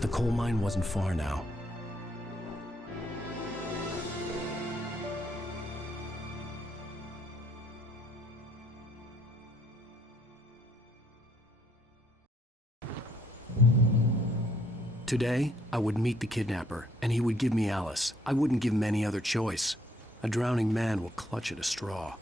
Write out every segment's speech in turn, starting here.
The coal mine wasn't far now. Today, I would meet the kidnapper, and he would give me Alice. I wouldn't give him any other choice. A drowning man will clutch at a straw.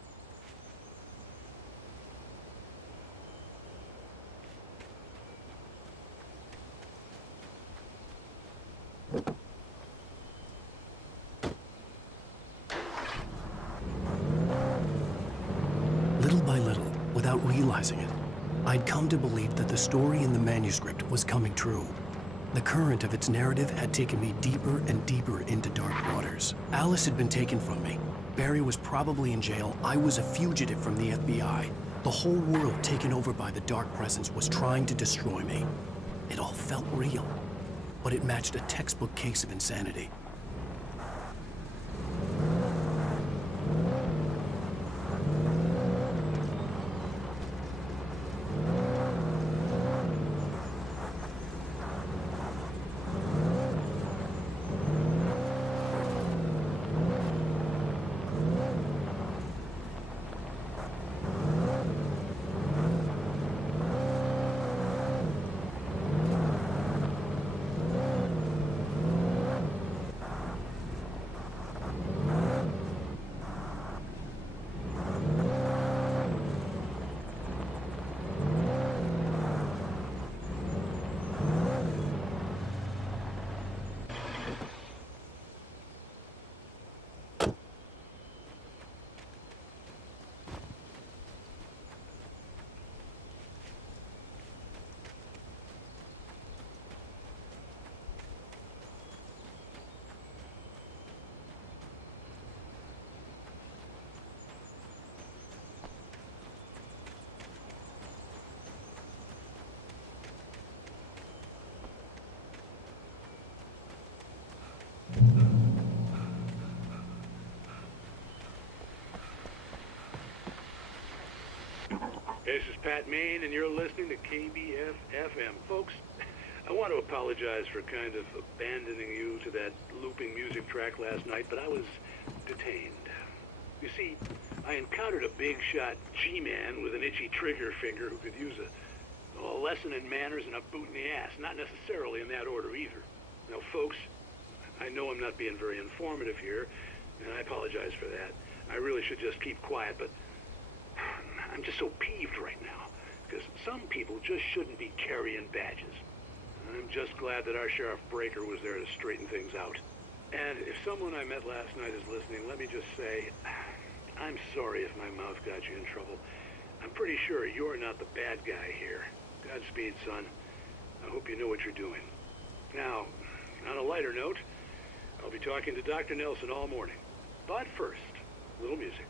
Little by little, without realizing it, I'd come to believe that the story in the manuscript was coming true. The current of its narrative had taken me deeper and deeper into dark waters. Alice had been taken from me. Barry was probably in jail. I was a fugitive from the FBI. The whole world taken over by the Dark Presence was trying to destroy me. It all felt real, but it matched a textbook case of insanity. This is Pat Main, and you're listening to KBF-FM. Folks, I want to apologize for kind of abandoning you to that looping music track last night, but I was detained. You see, I encountered a big-shot G-man with an itchy trigger finger who could use a lesson in manners and a boot in the ass. Not necessarily in that order, either. Now, folks, I know I'm not being very informative here, and I apologize for that. I really should just keep quiet, but I'm just so peeved right now, because some people just shouldn't be carrying badges. I'm just glad that our Sheriff Breaker was there to straighten things out. And if someone I met last night is listening, let me just say, I'm sorry if my mouth got you in trouble. I'm pretty sure you're not the bad guy here. Godspeed, son. I hope you know what you're doing. Now, on a lighter note, I'll be talking to Dr. Nelson all morning. But first, a little music.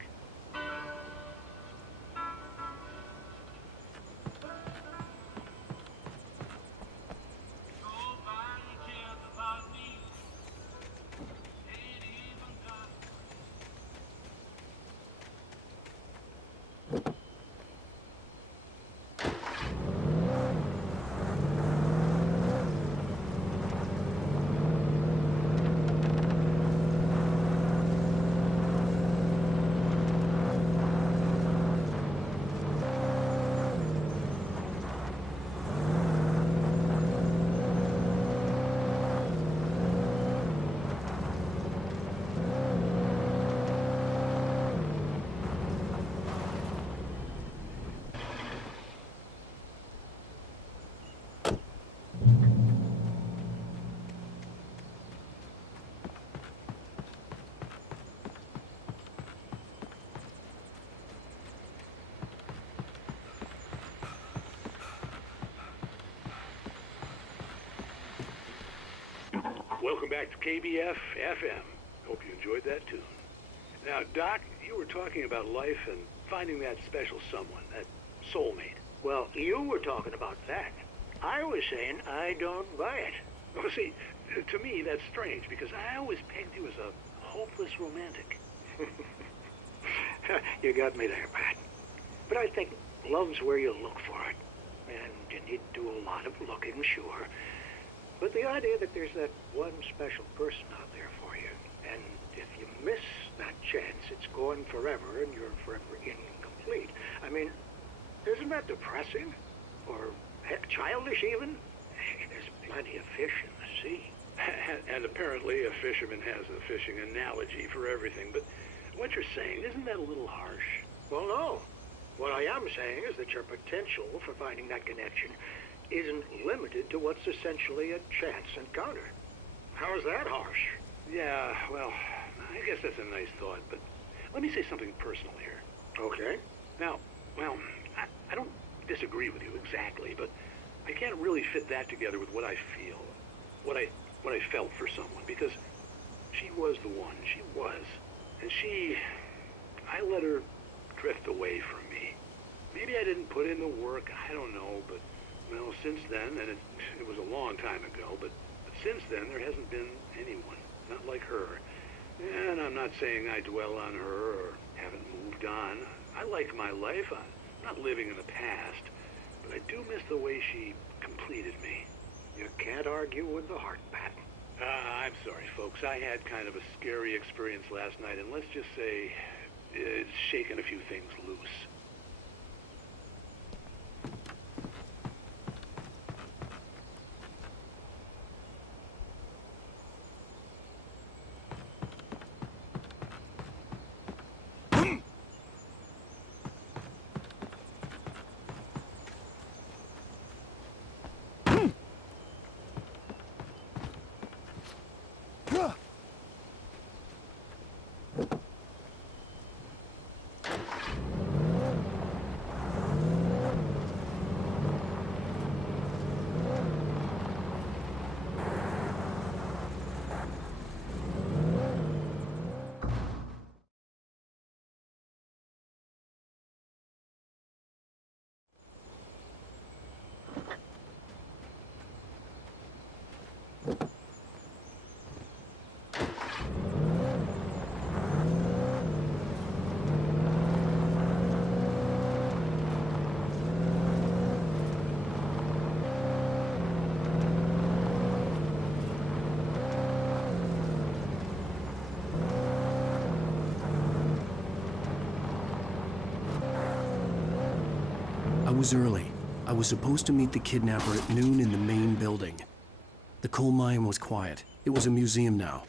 Welcome back to KBF-FM. Hope you enjoyed that tune. Now, Doc, you were talking about life and finding that special someone, that soulmate. Well, you were talking about that. I was saying I don't buy it. Well, see, to me, that's strange, because I always pegged you as a hopeless romantic. You got me there, Pat. But I think love's where you look for it. And you need to do a lot of looking, sure. But the idea that there's that one special person out there for you, and if you miss that chance, it's gone forever and you're forever incomplete. I mean, isn't that depressing? Or heck, childish even? There's plenty of fish in the sea. And apparently a fisherman has a fishing analogy for everything, but what you're saying, isn't that a little harsh? Well, no. What I am saying is that your potential for finding that connection isn't limited to what's essentially a chance encounter. How is that harsh? Yeah, well, I guess that's a nice thought, but let me say something personal here. Okay. Now, well, I don't disagree with you exactly, but I can't really fit that together with what I feel, what I felt for someone, because she was the one. She was. And I let her drift away from me. Maybe I didn't put in the work, I don't know, but, well, since then, and it was a long time ago, but since then, there hasn't been anyone, not like her. And I'm not saying I dwell on her or haven't moved on. I like my life. I'm not living in the past, but I do miss the way she completed me. You can't argue with the heart, Pat. I'm sorry, folks. I had kind of a scary experience last night, and let's just say it's shaken a few things loose. I was early. I was supposed to meet the kidnapper at noon in the main building. The coal mine was quiet. It was a museum now.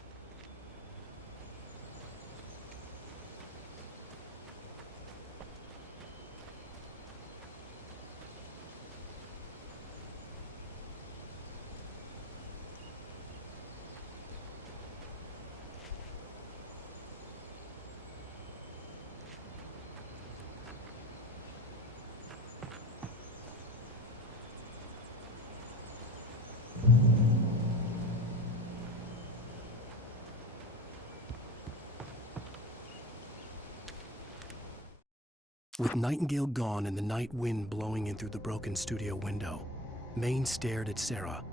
With Nightingale gone and the night wind blowing in through the broken studio window, Maine stared at Sarah.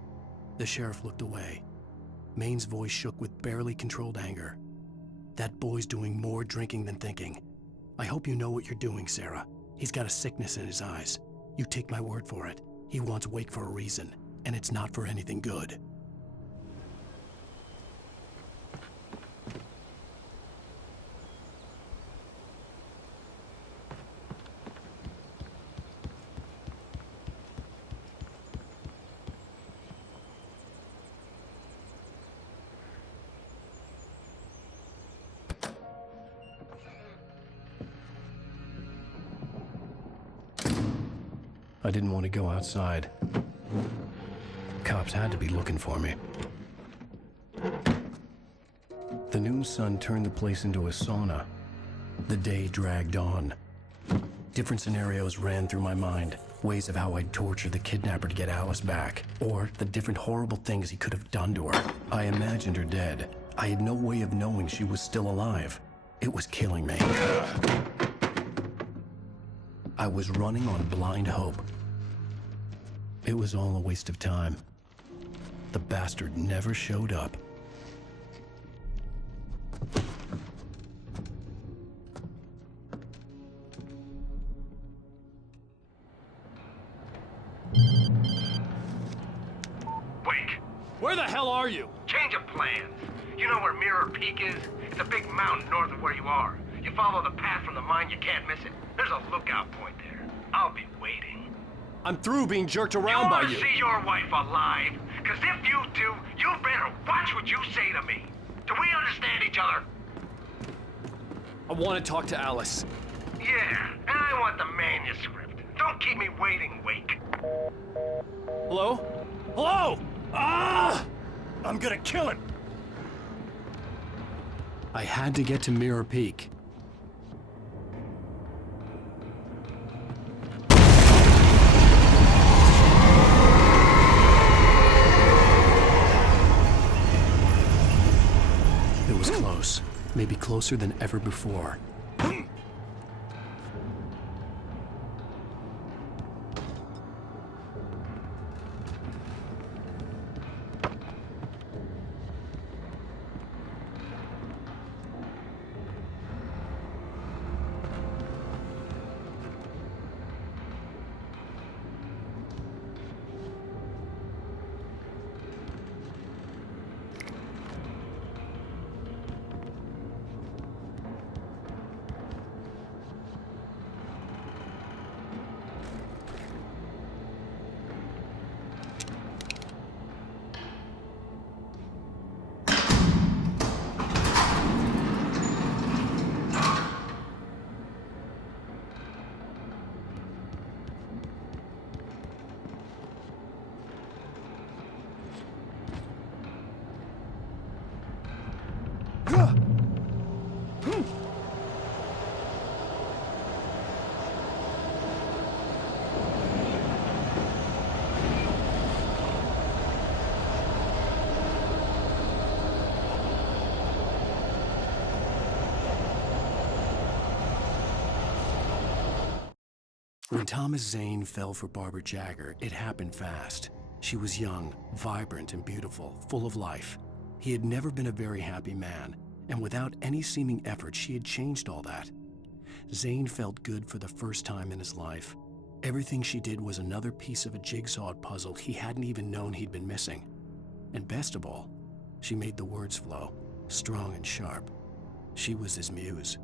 The sheriff looked away. Maine's voice shook with barely controlled anger. That boy's doing more drinking than thinking. I hope you know what you're doing, Sarah. He's got a sickness in his eyes. You take my word for it. He wants Wake for a reason, and it's not for anything good. I didn't want to go outside. Cops had to be looking for me. The noon sun turned the place into a sauna. The day dragged on. Different scenarios ran through my mind. Ways of how I'd torture the kidnapper to get Alice back. Or the different horrible things he could have done to her. I imagined her dead. I had no way of knowing she was still alive. It was killing me. I was running on blind hope. It was all a waste of time. The bastard never showed up. Wake, Where the hell are you? Change of plans. You know where Mirror Peak is? It's a big mountain north of where you are. You follow the path from the mine, you can't miss it. There's a lookout point there. I'll be waiting. I'm through being jerked around by wanna you. see your wife alive? Cause if you do, you better watch what you say to me. Do we understand each other? I want to talk to Alice. Yeah, and I want the manuscript. Don't keep me waiting, Wake. Hello? Hello? Ah! I'm gonna kill him. I had to get to Mirror Peak. It was close, maybe closer than ever before. When Thomas Zane fell for Barbara Jagger, it happened fast. She was young, vibrant, and beautiful, full of life. He had never been a very happy man, and without any seeming effort, she had changed all that. Zane felt good for the first time in his life. Everything she did was another piece of a jigsaw puzzle he hadn't even known he'd been missing. And best of all, she made the words flow, strong and sharp. She was his muse.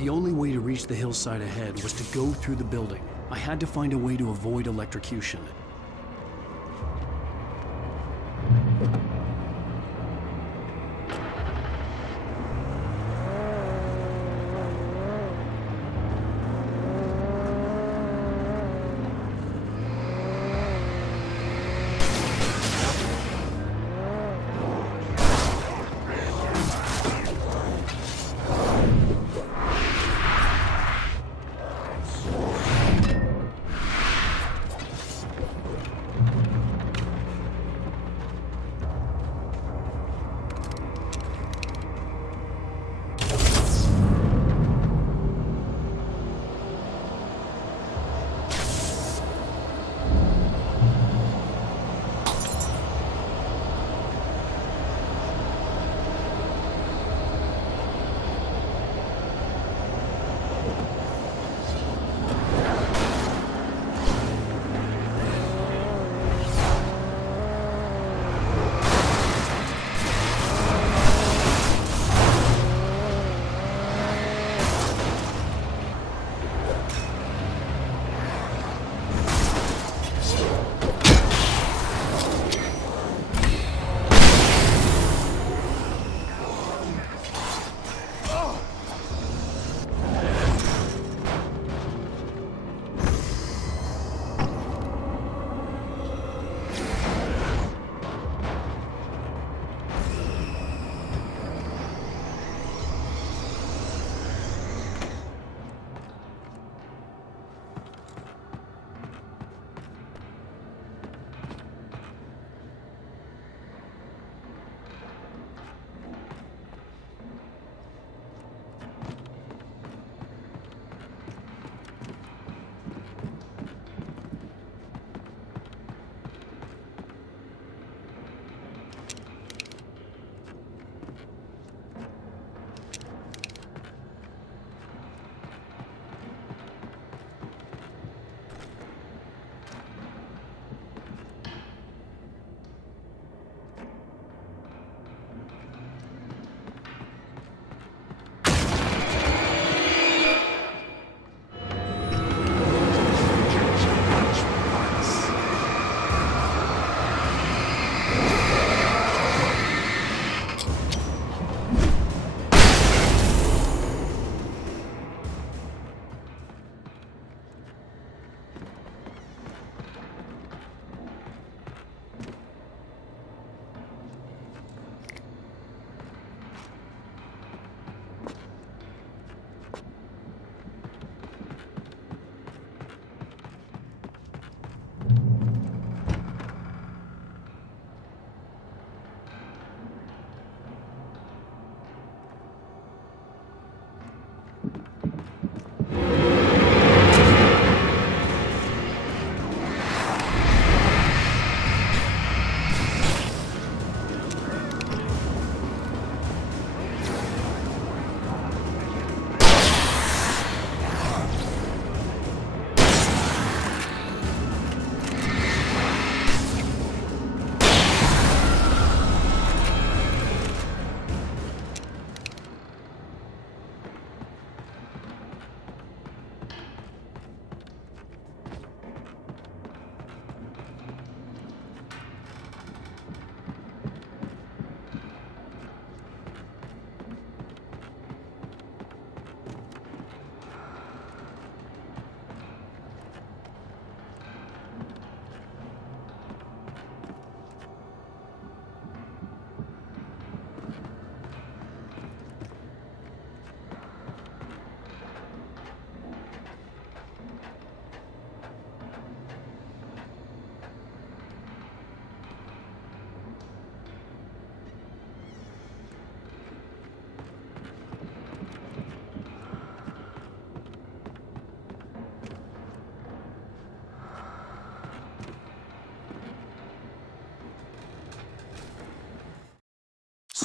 The only way to reach the hillside ahead was to go through the building. I had to find a way to avoid electrocution.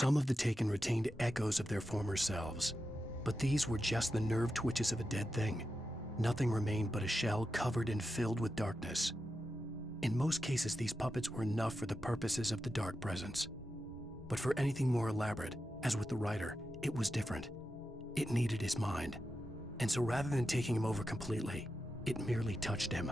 Some of the Taken retained echoes of their former selves, but these were just the nerve twitches of a dead thing. Nothing remained but a shell covered and filled with darkness. In most cases, these puppets were enough for the purposes of the Dark Presence. But for anything more elaborate, as with the writer, it was different. It needed his mind. And so rather than taking him over completely, it merely touched him.